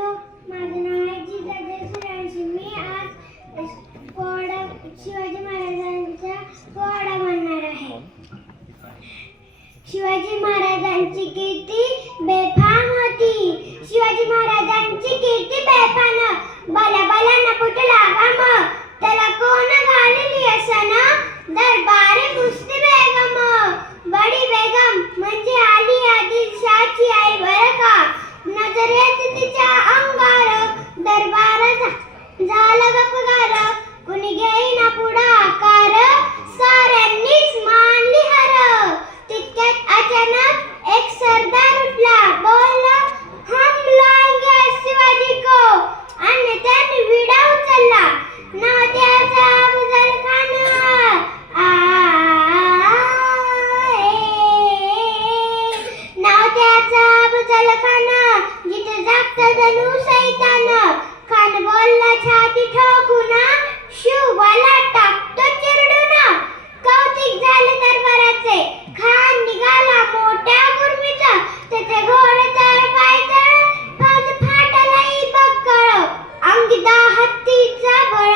Hello, माझं नाव आहे जिजाबाई सुरांशी. मी आज पोवाडा शिवाजी महाराजांचा पोवाडा म्हणणार आहे. शिवाजी महाराजांची कीर्ती बेफाम होती. शिवाजी महाराजांची कीर्ती बेफाम. बलाबलांना कुठे लागाम, त्याला कोण घालली असन. दरबारी कुस्ती बेगम, बडी बेगम म्हणजे आली आदिलशाची आई बरं का. नजर येत तिच्या अंगार, दरबार झालं गपगार. कुणी घेईना पुढाकार, साऱ्यांनीच मानली हार. तितक्यात अचानक एक सरदार उठला, बोलला हम लाएंगे शिवाजी को. आणि त्यांनी विडा उचलला. नाव त्याचा अफजल खान. नाव त्याचा अफजल खान, जिथे जागत जणू सैतान. खान बोलला छाती ठोकून, शिवबाला टाकतो चिरडून. कौतिक झाले दरबाराचे, खान निघाला मोठ्या गुरमीचा. त्याचे घोडे तर पाय तळ, फौज फाटलाही बक्कळ. अंगी हत्तीचा बळ,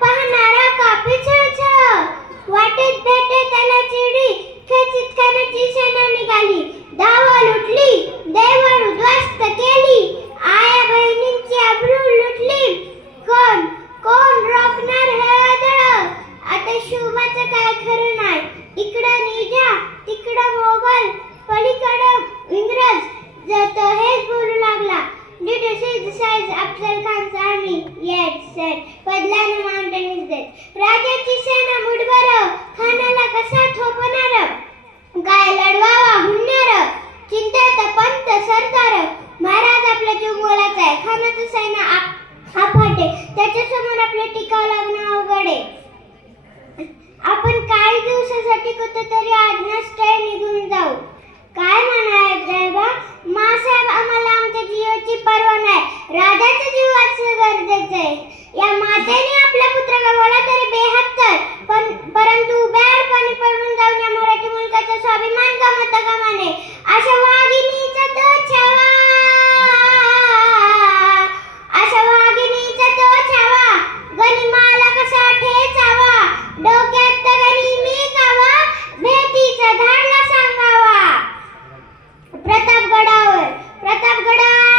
पाहणारा कापी छळछळ. वाटेत भेटे त्याला चिडी, खेचीत खानाची सेना निघाली. धावल उठली, देवळ उद्ध्वस्त केली. आया बहिणींची अब्रू लुटली. कोण कोण रोखणार हे वादळ. आता शिवबाचं काय खरं नाही. इकडं निजा, तिकडं मोगल, पलीकडं इंग्रज. जत हेच बोलू लागला. Did you see the size of Afzal Khan's army? Yes, said. बदलानं mountain is dead. राजाची सेना मुठभर, खानाला कसा थोपणार. काय लढवावा हुंडणार, चिंतेत पंत सरदार. महाराज आपला जीव मोलाचा आहे, खानाचं सैन्य अफाटे. त्याच्यासमोर आपलं टिकावं लागणं अवघड आहे. आपण काही दिवसासाठी कुठेतरी आज नसतंय निघून जाऊ. काय म्हणायचं साहेबा, मासाहेब आम्हाला आमच्या जीवाची पर्वा नाही. राजाचा जीव वाचणं गरजेचं आहे. या मातेने आपला पुत्र गमावला तरी बेहत्तर, परंतु उभ्याडपणे पडून जाऊन या मराठी मुलकाचा स्वाभिमान गमावता कामा नये. अशा वाघिणीचा तो छावा, अशा वाघिणीचा तो छावा. गनिमाला कसा ठेचावा, डोक्यात तगरी मी कावा. भेटीचा धाडला सांगावा. प्रतापगडावर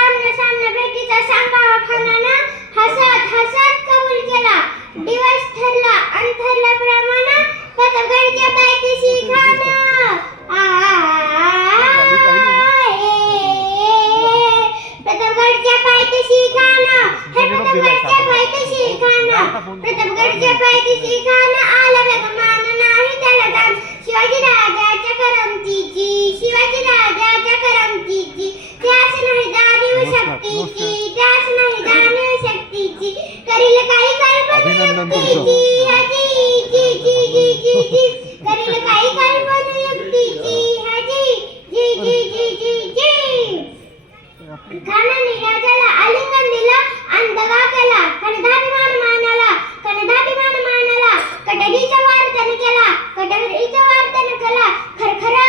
आमना सामना भेटीचा सांगावा. खानानं हसत हसत कबूल केला. दिवस ठरला अंथरला प्रमाण, प्रतापगडच्या पायथ्याशी खान. प्रतापगडच्या पायथ्याशी खान, हे प्रतापगडच्या पायथ्याशी खान. प्रतापगडच्या पायथ्याशी खान आला बेगमान नाही त्याला जाण. शिवाजी राजाच्या करमतीची, शिवाजी राजाच्या करमतीची. त्यास नाही जाणीव शक्तीची, त्यास नाही जाणीव शक्तीची. करील काही कल्पना युक्तीची, करील काही कल्पना युक्तीची. खानाने राजाला आलिंगन दिलं आणि दगा केला. कणधाभिमान मानाला, कणधाभिमान मानाला. कटरीचा वार त्याने केला, कटरीचा वार त्याने केला. खरखरा